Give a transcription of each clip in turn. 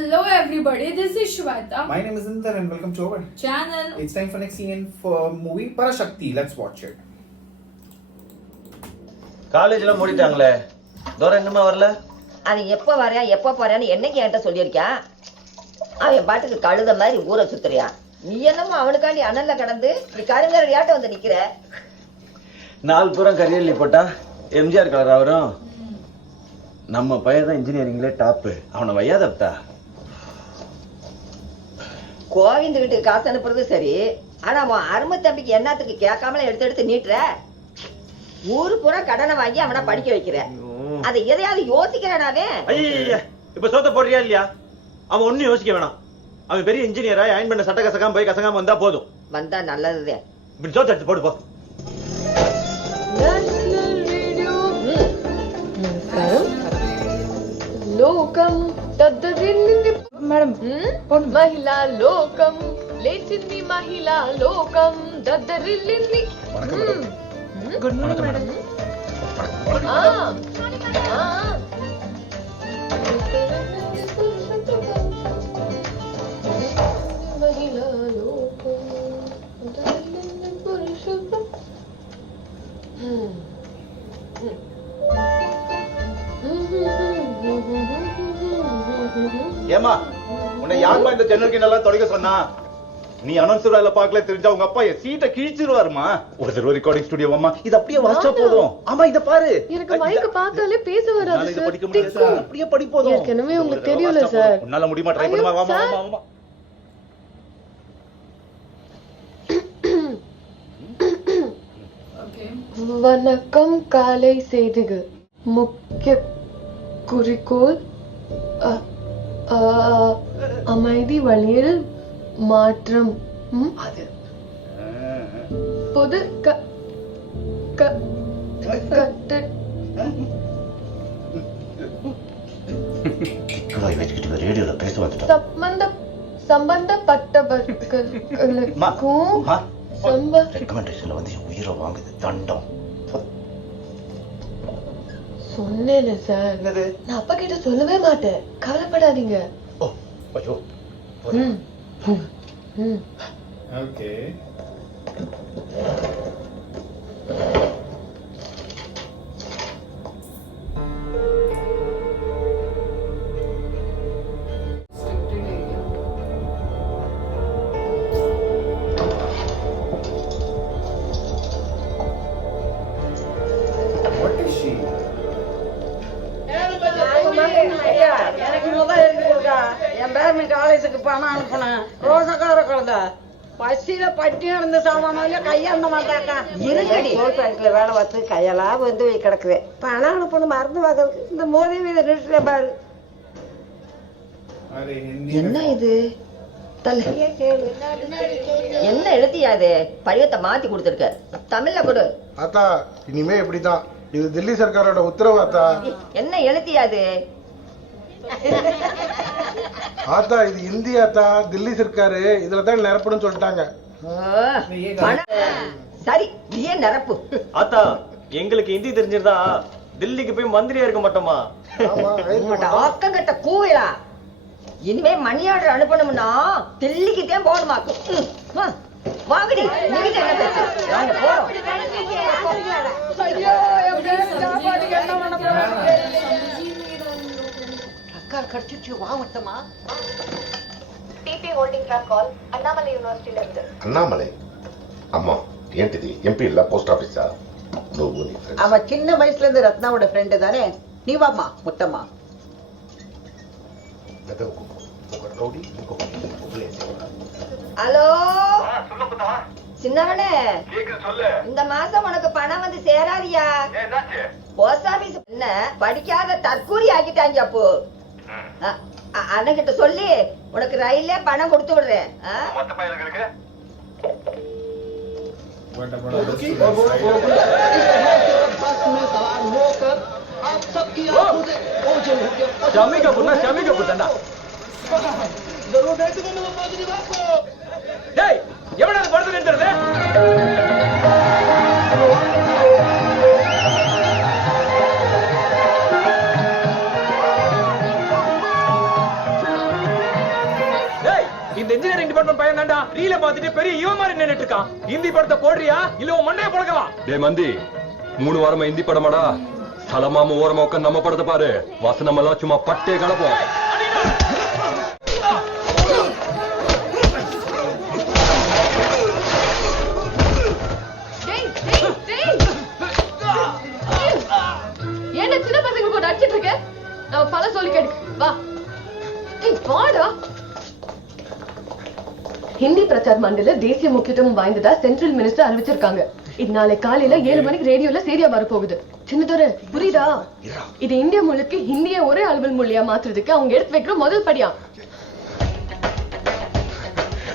Hello everybody, this is Shweta. My name is Indar and welcome to our Channel. It's time for next scene for movie Parashakti. Let's watch it. காலேஜ்ல மூடிட்டாங்களே. தோர இன்னுமா வரல? அது எப்போ போறேன்னு என்னைக்கு என்கிட்ட சொல்லியிருக்கான். அவன் பாட்டுக்கு கழுத மாதிரி ஊரை சுத்துறியான். நீ என்னமோ அவனுக்காண்டி அனல்ல கடந்து நீ கருங்கரையாட்ட வந்து நிக்கிற. நாலு தூரம் கரியல்லி போட்டா எம்ஜிஆர் கலர் அவரும். நம்ம பையன் தான் இன்ஜினியரிங்ல டாப். அவனை வையாதப்தா. கோவிந்த் வீட்டுக்கு காசு அனுப்புறது சரி, ஆனா அவன் அருமை தம்பிக்கு என்னத்துக்கு கேட்காமல எடுத்து நீட்டுற. ஊரு பூரா கடனை வாங்கி அவனை படிக்க வைக்கிற. அதை எதையாவது யோசிக்கிறானாவே. இப்ப சோத்த போடுறியா இல்லையா? அவன் ஒன்னும் யோசிக்க வேணாம். அவன் பெரிய இன்ஜினியரா அயன் பண்ண சட்ட கசகாம போய் கசகாம வந்தா போதும். வந்தா நல்லதுதான். இப்படி சோத்த எடுத்து போடு போ. లోకం తద్దరిల్లింది మేడం మహిళా లోకం లేచింది మహిళా లోకం దద్దరిల్లింది గుడ్ మార్నింగ్ మేడం మహిళా లోకం దద్దరిల్లింది పురుషులు ஏமா உன்னை யாருமா இந்த ஜன்னலுக்கு நல்லா தொடக்க சொன்னா? நீ அனௌன்சர் வேலை பார்க்கல தெரிஞ்சா உங்க அப்பா சீட்டை கிழிச்சிருவாருமா. ஒரு தடவை ரெக்கார்டிங் ஸ்டுடியோ அம்மா இது அப்படியே வாசிச்சா போதும். ஆமா இத பாரு. எனக்கு மைக்க பார்த்தாலே பேச வராது சார். படிக்க முடியாது சார். அப்படியே படி போதும். ஏற்கனவே உங்களுக்கு தெரியும்ல சார். உன்னால முடியுமா? ட்ரை பண்ணுமா. வா வா வா. வணக்கம் காலை செய்திகள். முக்கிய குறிக்கோள் அமைதி வழியில் மாற்றம். பொது சம்பந்தப்பட்டவர்களுக்கும் ரெக்கமெண்டேஷன்ல வந்து உயிரை வாங்குது தண்டம். சொன்னேனே சார், நான் அப்பா கிட்ட சொல்லவே மாட்டேன், கவலைப்படாதீங்க. Okay. What is she? என் பேரன் காலேஜுக்கு பணம் அனுப்புனேன். ரோசக்கார குழந்தை பசியில பட்டி நடந்து சாமானில கையாண்ட மாட்டாக்கா. பேங்க்ல வேலை பார்த்து கையெல்லாம் வந்து கிடக்குது. பணம் அனுப்பணும் மறந்து பார்க்கறதுக்கு இந்த மோதி வீத நிறுத்த பாரு. என்ன இது என்ன எழுதியாது? படிவத்தை மாத்தி கொடுத்துருக்க, தமிழ்ல கொடு. ஆத்தா இனிமே இப்படிதான். இது தில்லி சர்க்காரோட உத்தரவு ஆத்தா. என்ன எழுதியாது? ஆத்தா இது இந்தியாத்தா, தில்லி சர்க்காரு இதுலதான் நிரப்பணும் சொல்லிட்டாங்க. சரி நீயே நிரப்பு. ஆத்தா எங்களுக்கு ஹிந்தி தெரிஞ்சிருந்தா தில்லிக்கு போய் மந்திரியா இருக்க மாட்டோமா? ஆக்கம் கட்ட கூவிலா. இனிமே மணி ஆர்டர் அனுப்பணும்னா தில்லிக்கு தான் போகணுமா? வாங்கடி நீங்க நாங்க போறோம். அக்கா கடிச்சிச்சு வா மொத்தமா. DP holding track call Annamalai யூனிவர்சிட்டில இருந்து. அண்ணாமலை அம்மா ఏంటిది ఎంపీ இல்ல போஸ்ட் ஆபீஸா? அவ சின்ன வயசுல இருந்து ரத்னாவோட ஃப்ரெண்டு தானே. நீ வாமா முத்தம்மா. ஹலோ சின்னவனே, இந்த மாசம் உனக்கு பணம் வந்து சேராதியா? போஸ்ட் ஆபீஸ் என்ன படிக்காத தற்கூரி ஆக்கிட்டாங்க. அப்போ அண்ணகிட்ட சொல்லி உனக்கு ரயிலே பணம் கொடுத்து விடுறேன். ஷமி கபூர் தான்டா. டேய் எவனால படுத்து நின்றது? இந்த இன்ஜினியரிங் டிபார்ட்மெண்ட் பையன் தான்டா ரீல பாத்துட்டு பெரிய இவன் மாதிரி நின்னுட்டு இருக்கான். ஹிந்தி படத்தை போடுறியா இல்ல உன் மண்டைய போடக்கவா? டேய் மந்தி 3 வாரமா ஹிந்தி படமாடா. சலமாம ஓரமா உட்காந்து நம்ம படத்தை பாரு. வசனம் எல்லாம் சும்மா பட்டே கலப்போம். என்ன சின்ன பசங்க போட்டு அடிச்சிட்டு இருக்க? நான் பல சொல்லி கேடு. வா. வாடா. ஹிந்தி பிரச்சார் மண்டல தேசிய முக்கியத்துவம் வாய்ந்ததா சென்ட்ரல் மினிஸ்டர் அறிவிச்சிருக்காங்க. இது நாளை காலையில 7 மணிக்கு ரேடியோல சரியா வரப்போகுது. சின்னதொரு புரியுதா? இது இந்தியா முழுக்க ஹிந்திய ஒரே அலுவல் மொழியா மாத்துறதுக்கு அவங்க எடுத்து வைக்கிற முதல் படியா.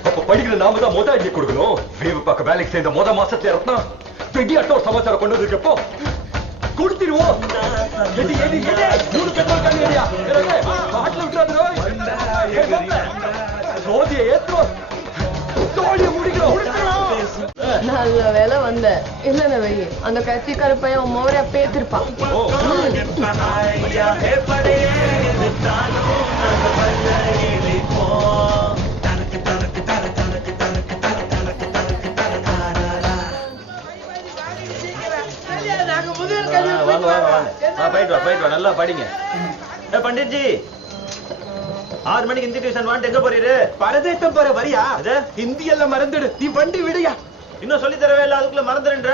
அப்ப படிக்கிற நாம தான் மொத ஐடியா கொடுக்கணும். வேவு பார்க்க வேலைக்கு சேர்ந்த மொத மாசத்துல இறக்குனா பெரிய அட்டோ சமாச்சாரம் கொண்டு வந்திருக்கப்போ கொடுத்துருவோம். நல்ல வேலை வந்த இல்லன்னு வை, அந்த கட்சிக்கார பையன் மோரையா பேத்திருப்பான். நல்லா படிங்க. பண்டிட்ஜி 6 மணிக்கு ஹிந்தி டியூஷன் வாண்ட் எங்க போறீரு? பரதேசம் போற வரியா? ஹிந்தி எல்லாம் மறந்துடு, நீ வண்டி விடுயா. இன்னும் சொல்லி தரவே இல்ல, அதுக்குள்ள மறந்துடுன்ற.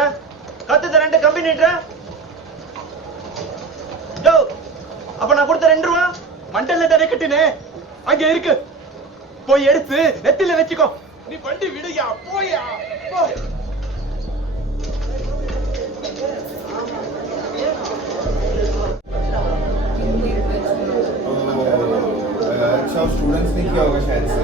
கத்து தரேன் கம்பெனின்ற. அப்ப நான் கொடுத்த 2 ரூபா மண்டல்ல தானே கட்டினே, அங்க இருக்கு, போய் எடுத்து நெத்தில வச்சுக்கோ. நீ வண்டி விடுயா, போயா போ. अच्छा स्टूडेंट्स ने किया होगा शायद से.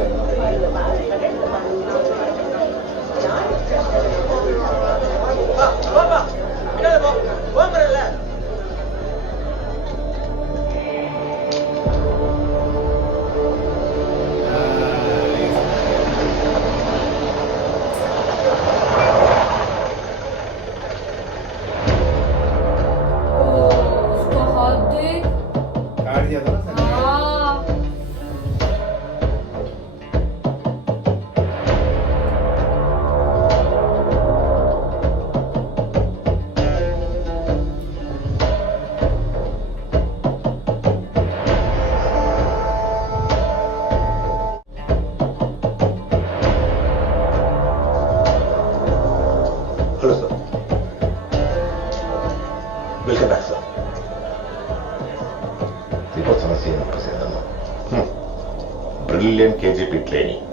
Brilliant KGP training.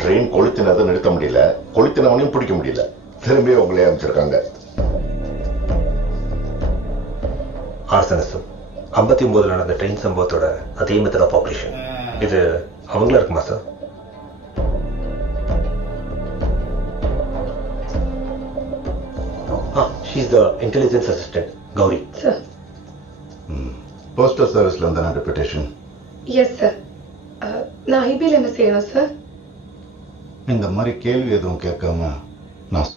ட்ரெயின் கொளுத்தினதை நிறுத்த முடியல, கொளுத்தினவனையும் பிடிக்க முடியல, திரும்பி உங்களே அமைச்சிருக்காங்க. ஆர்சனஸும் 59 நடந்த ட்ரெயின் சம்பவத்தோட அதே மெத்தட் ஆஃப் ஆபரேஷன். இது அவங்களா இருக்குமா sir? She is the intelligence assistant Gowri. Sir postal சர்வீஸ்ல இருந்தா ரெப்யூட்டேஷன். Yes sir. நான் ஐபிஎல் என்ன செய்யணும் சார்? இந்த மாதிரி கேள்வி எதுவும் கேட்காம நான்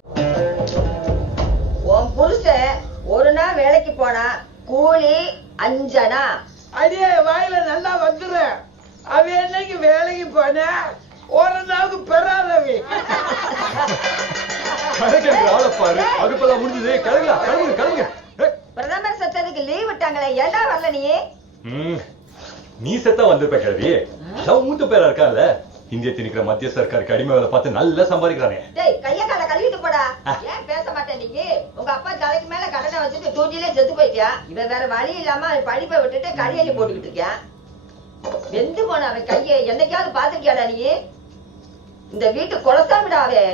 உன் புருஷன் ஒரு நாள் வேலைக்கு போனா கூலி 5 அணா. அடியே வாயில நல்லா வந்துரு. அவ என்னைக்கு வேலைக்கு போன ஒரு நாளுக்கு பெறாதவி. பாரு அதுப்பெல்லாம் முடிஞ்சது. கிளம்புங்க கிளம்புங்க கிளம்புங்க. பிரதமர் சத்தத்துக்கு லீவ் விட்டாங்களே, ஏண்டா வரல நீ? நீ செத்தா வந்திருப்ப கிழவி. மூத்த பேரா இருக்கால, இந்திய திணிக்கிற மத்திய சர்க்காருக்கு அடிமை வேலை பார்த்து நல்லா சம்பாதிக்கிறானே. டேய் கைய கால கழுவிட்டு போடா. ஏன் பேச மாட்டேன் நீ? உங்க அப்பா தலைக்கு மேல கடனை வச்சுட்டு தூண்டிலே செத்து போயிட்டியா? இவன் வேற வழி இல்லாம படிப்பை விட்டுட்டு கரியலி போட்டுக்கிட்டு இருக்கான். வெந்து போன அவன் கைய என்னைக்காவது பாத்துக்கியாடா நீ? இந்த வீட்டு குலசாமிடாவே.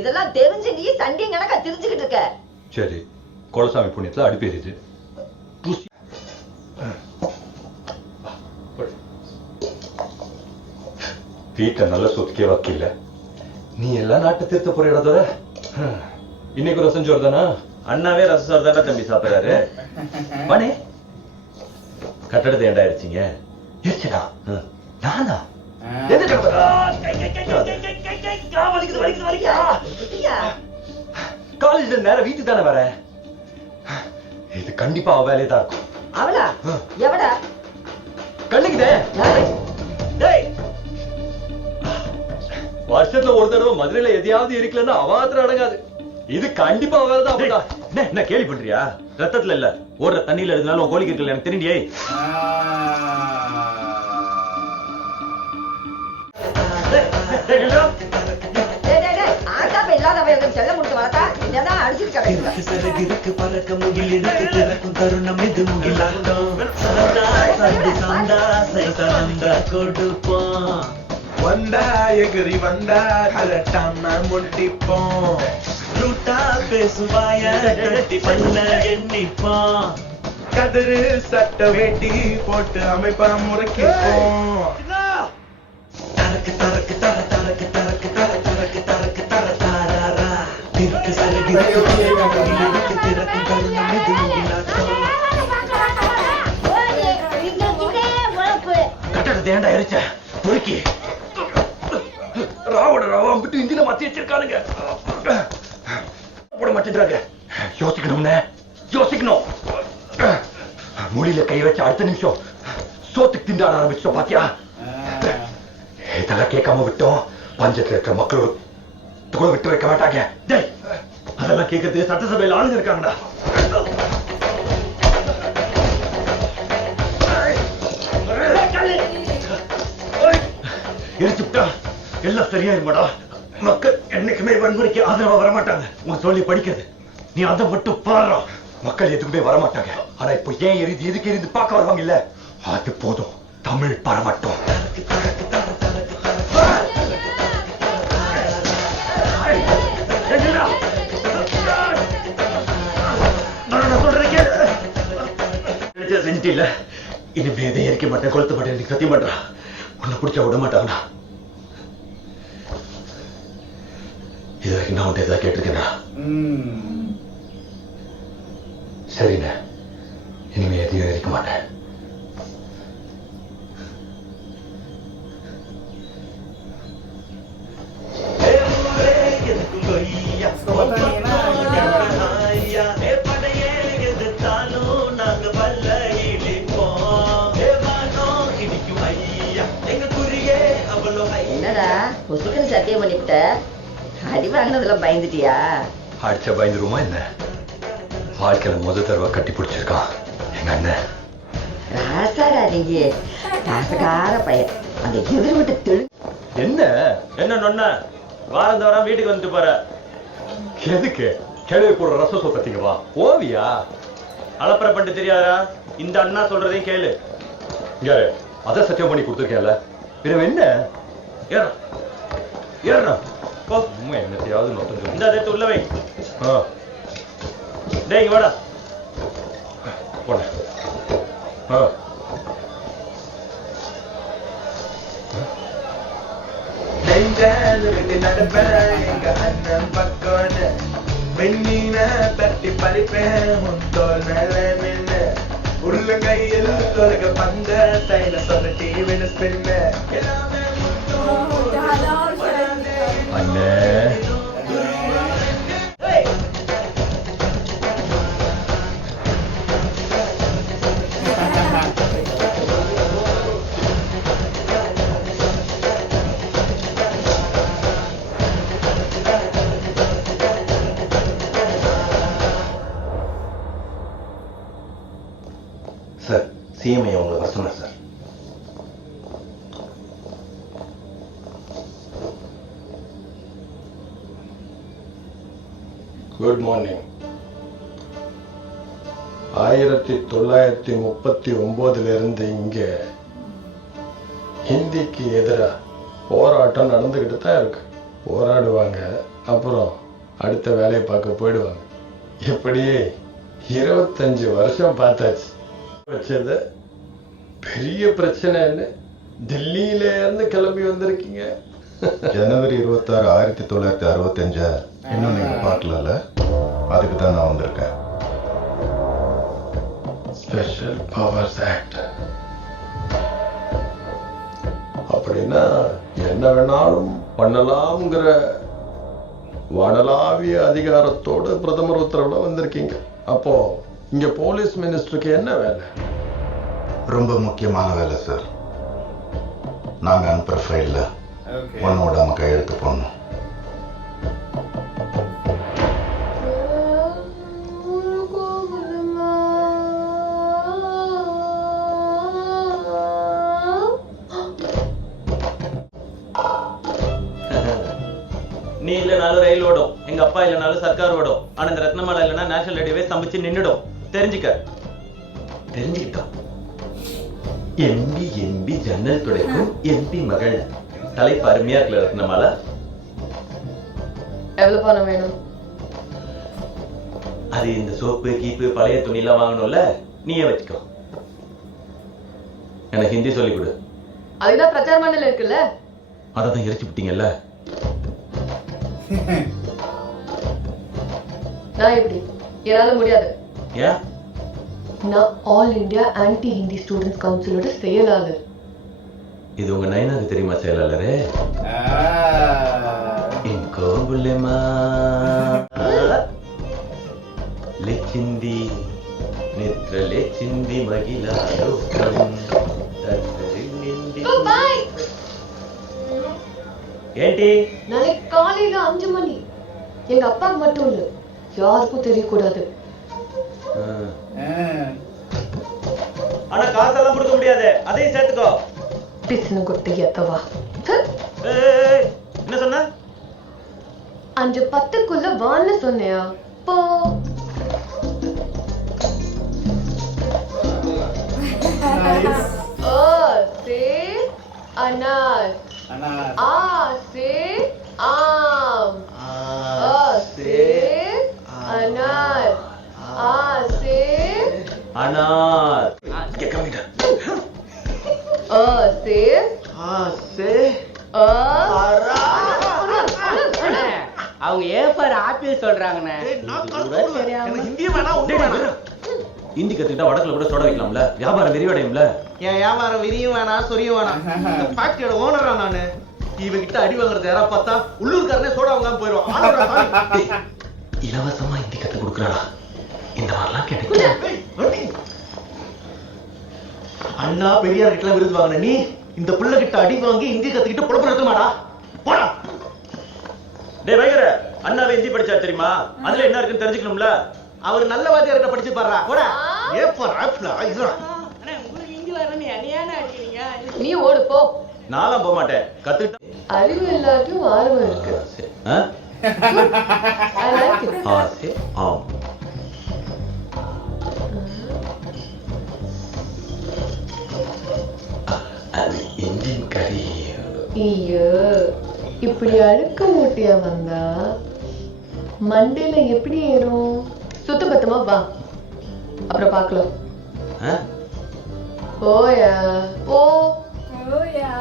இதெல்லாம் தெரிஞ்சு நீ சண்டி கணக்கா திரிச்சுக்கிட்டு இருக்க. சரி, குலசாமி புண்ணியத்துல அடிப்பேறிது. வீட்டை நல்ல சொத்துக்கே வக்கில்ல, நீ எல்லாம் நாட்டை திருத்த போற இடத்தோட. இன்னைக்கு ரசம் சோறு தானா? அண்ணாவே ரசம் சோறு தானே தம்பி சாப்பிடுறாரு. மணி கட்டடத்தை ஏண்டா அடிச்சீங்க? நானா? காலேஜ்ல நேரம் வீட்டுக்கு தானே வர. இது கண்டிப்பா அவ வேலையை தான் இருக்கும். அவளா? எவடா? கண்ணுக்குதே. வருஷத்துல ஒரு தடவை மதுரையில எதையாவது இருக்கலன்னா அவாத்திரம் அடங்காது. இது கண்டிப்பா வரதான். அப்படிதான் என்ன கேள்வி பண்றியா? ரத்தத்துல இல்ல, ஓடுற தண்ணியில இருந்தாலும் கோழிக்கு இருக்கல, எனக்கு தெரிஞ்சியே. செல்ல முடிச்சு வளர்த்தா இதான் அடிச்சுட்டு கொடுப்போம். வந்தா எகிரி வந்தா கலட்டாம முட்டிப்போம். ரூட்டா பேசுவாய கட்டி பண்ண எண்ணிப்போம். கதிரு சட்ட வேட்டி போட்டு அமைப்பா முறைக்கிப்போம். தரக்கு தரக்கு தர தரக்கு தரக்கு தர தரக்கு தரக்கு தர தாரா திருக்கு சரகு திருக்கு திறக்கும் கருணம் இது கட்டடத்தை ஏண்டா எரிச்ச முறுக்கி ராவண ராவம் விட்டு இந்தியில மாத்தி வச்சிருக்கானுங்க. போட மாட்டேன்றாங்க. யோசிக்கணும்னே, யோசிக்கணும். மொழியில கை வச்ச அடுத்த நிமிஷம் சோத்துக்கு திண்டாட ஆரம்பிச்சோம். பாத்தியா? இதெல்லாம் கேட்காம விட்டோம், பஞ்சத்துல இருக்கிற மக்களோட கூட விட்டு வைக்க மாட்டாங்க. அதெல்லாம் கேட்கறது சட்டசபையில் ஆளுங்க இருக்காங்கடா. எரிச்சுட்டா எல்லாம் சரியாயிருமாடா. மக்கள் என்னைக்குமே வன்முறைக்கு ஆதரவா வரமாட்டாங்க. உன் சொல்லி படிக்கிறது நீ அதை மட்டும் பாடுறா. மக்கள் எதுக்குமே வரமாட்டாங்க. ஆனா இப்ப ஏன் எரிது எதுக்கு எரிந்து பார்க்க வருவாங்க இல்ல, அது போதும். தமிழ் பரவட்டும். செஞ்சிட்டில்ல, இனிமே எதை எரிக்க மாட்டேன், கொளுத்த மாட்டேன், நீ சத்தியம் பண்றா. உன்னை பிடிச்சா விட மாட்டாங்கண்ணா. இது வரைக்கும் நான் உன்ட்ட ஏதாவது கேட்டிருக்கேன்னா? சரிண்ணே, இனிமே எதையும் எரிக்க மாட்டேன். என்னடா பொசுக்குன்னு சத்தியம் பண்ணிவிட்ட? அடி வாங்கினதுல பயந்துட்டியா? அடிச்ச பயந்துருமா என்ன? வாழ்க்கையில முத தடவை கட்டி பிடிச்சிருக்கான் எங்க அண்ணன். ராசாடா நீங்க ராசகார பையன். அந்த எதிர் விட்டு தெளி என்ன என்ன நொன்ன வாரம் தவறாம வீட்டுக்கு வந்துட்டு போற. எதுக்கு? கிழவி போடுற ரசம் சொத்தீங்கவா? ஓவியா அலப்பற பண்ணிட்டு தெரியாதா? இந்த அண்ணா சொல்றதையும் கேளு. யாரு அத சத்தியம் பண்ணி கொடுத்துருக்கேன்ல, பிறகு என்ன? ஏறணும் ஏறணும். போ, என்னத்தையாவது நோட்டம் இந்த எடுத்து உள்ள வை. டேய் இங்க வாடா. போட நடப்பேன் எங்க அண்ணன் பக்கம். வெண்ணீன தட்டி பறிப்பேன் தோல் மேல நின்று. உள்ளங்கையில் சொருக பந்த தைல சொல்லி வினஸ் பின்ன. அண்ணே சார், சிஎம்ஐ உங்களை வர சொன்னார் சார். Good morning. 1939 இங்க ஹிந்திக்கு எதிராக போராட்டம் நடந்துகிட்டு தான் இருக்கு. போராடுவாங்க, அப்புறம் அடுத்த வேலையை பார்க்க போயிடுவாங்க. இப்படியே 25 வருஷம் பார்த்தாச்சு. வச்சது பெரிய பிரச்சனைன்னு டெல்லியில இருந்து கிளம்பி வந்திருக்கீங்க. ஜனவரி 26, 1965 இன்னும் நீங்க பார்க்கல. அதுக்கு தான் நான் வந்திருக்கேன். Special powers act. அப்படின்னா என்ன வேணாலும் பண்ணலாம்ங்கிற வானலாவிய அதிகாரத்தோடு பிரதமர் உத்தரவுல வந்திருக்கீங்க. அப்போ இங்க போலீஸ் மினிஸ்டருக்கு என்ன வேலை? ரொம்ப முக்கியமான வேலை சார். நாங்க அனுப்புற ஃபைல்ல Okay. ஒன்றும் விடாம கையெழுத்து போடணும். நீ இல்லனாலும் ரயில் ஓடும், எங்க அப்பா இல்லனாலும் சர்க்கார் ஓடும். ஆனா இந்த ரத்னமாலா இல்லனா நேஷனல் ரேடியோவே ஸ்தம்பிச்சு நின்னுடும். தெரிஞ்சுக்க. தெரிஞ்சுக்கிட்டா. எம்பி ஜன்னல் துடைக்கும் எம்பி மகள். தலைப்பு அருமையா இருக்குல்ல ரத்னமாலா? எவ்வளவு பணம் வேணும்? அது இந்த சோப்பு கீப்பு பழைய துணி எல்லாம் வாங்கணும்ல, நீயே வச்சுக்கோ. எனக்கு ஹிந்தி சொல்லி கொடு. அதுதான் பிரச்சார மண்டல இருக்குல்ல, அதான் எரிச்சு விட்டீங்கல்ல. நான் எப்படி? என்னால முடியாது. ஏன்? நான் all India anti Hindi students கவுன்சிலோட செயலாளர். இது உங்க நயனாக்கு தெரியுமா செயலாளரே? கோபுள்ளமா லெச்சிந்தி நித்ர லெச்சிந்தி மகிழா ஏண்டி? நாளைக்கு காலையில 5 மணி. எங்க அப்பாக்கு மட்டும் இல்ல, யாருக்கும் தெரியக்கூடாது. ஆனா காசெல்லாம் கொடுக்க முடியாது, அதையும் சேர்த்துக்கோ. பிசினு குட்டி எத்தவா. என்ன சொன்ன? 5:10க்குள்ள வான்னு சொன்னியா? போ. ஓ சே அனார். ஆ சே ஆம். ஓ சே அனார். ஆ சே அனார். ஓ சே அவங்க ஏஃபார் ஆப்பிள் சொல்றாங்கண்ணே. ஹிந்தி கத்துக்கிட்டா வடக்குல கூட சொட வைக்கலாம்ல, வியாபாரம் விரிவடையும்ல. என் வியாபாரம் விரியும் வேணாம் சொரியும் வேணாம். ஃபேக்டரியோட ஓனரா நானு. இவகிட்ட அடி வாங்குறது யாரா பார்த்தா உள்ளூர்காரனே சோடா வாங்காம போயிடுவான். இலவசமா ஹிந்தி கத்து கொடுக்குறாடா, இந்த மாதிரிலாம் கிடைக்கும். அண்ணா பெரியார் கிட்ட விருது வாங்கின நீ இந்த புள்ள கிட்ட அடி வாங்கி ஹிந்தி கத்துக்கிட்டு பொழப்பு நடத்துமாடா? போடா. டேய் வைகர, அண்ணாவே ஹிந்தி படிச்சா தெரியுமா? அதுல என்ன இருக்குன்னு தெரிஞ்சுக்கணும்ல. அவர் நல்ல வாத்தியார்கிட்ட படிச்சு பாடுறா. போடா. ஏஃபார் ஆப்பிள் ஐஸ்ரா. அண்ணா உங்களுக்கு ஹிந்தி வரணும், நீ அநியாயமா அடிக்கிறீங்க. நீ ஓடு போ. நான்லாம் போக மாட்டேன், கத்துக்கிட்டா. அறிவு எல்லாத்தையும் ஆர்வம் இருக்கு. I like it. ஆம். அது இன்ஜின் கறி. ஐயோ, இப்படி அழுக்க மூட்டையா வந்தா மண்டையில எப்படி ஏறும்? சுத்த பத்தமா வா, அப்புறம் பாக்கலாம். ஓயா ஓ ஓயா.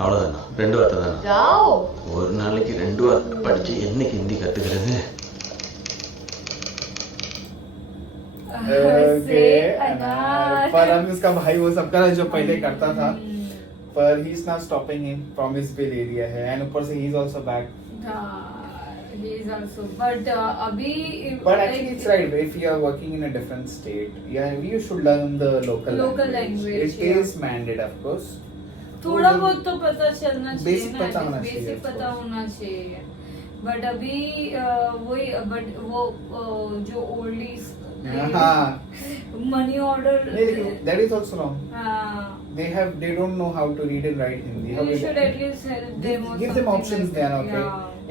அவ்வளவுதானா? 2 வார்த்தை தானா? ஜாओ. ஒரு நாளைக்கு 2 வார்த்தை படிச்சு என்னைக்கு ஹிந்தி கத்துக்கிறது? पर हम इसका भाई वो सबका जो पहले करता था, पर he is not stopping him from his will area है, एंड ऊपर से he is also back. He is also, but abhi. But actually, it's right. If you are working in a different state, yeah, you should learn the local language. It is mandated, of course. थोड़ा बहुत तो पता चलना चाहिए, basic पता होना चाहिए, basic पता होना चाहिए. बट अभी वही, बट वो जो oldies money order, that is also wrong. They don't know how to read and write Hindi. You should at least give them options then, okay?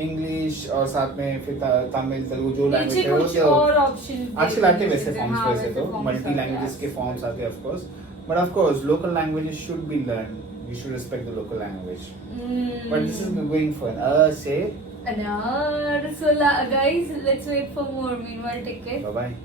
English और साथ में फिर तमिल तेलुगु जो लैंग्वेज है कुछ और ऑप्शन आजकल आते हैं वैसे फॉर्म्स, वैसे तो मल्टी लैंग्वेजेस के फॉर्म्स आते हैं, of course, but of course local languages should be learned. You should respect the local language. But this is going fun. Say Anar. So guys, let's wait for more. Meanwhile, take care. Bye bye.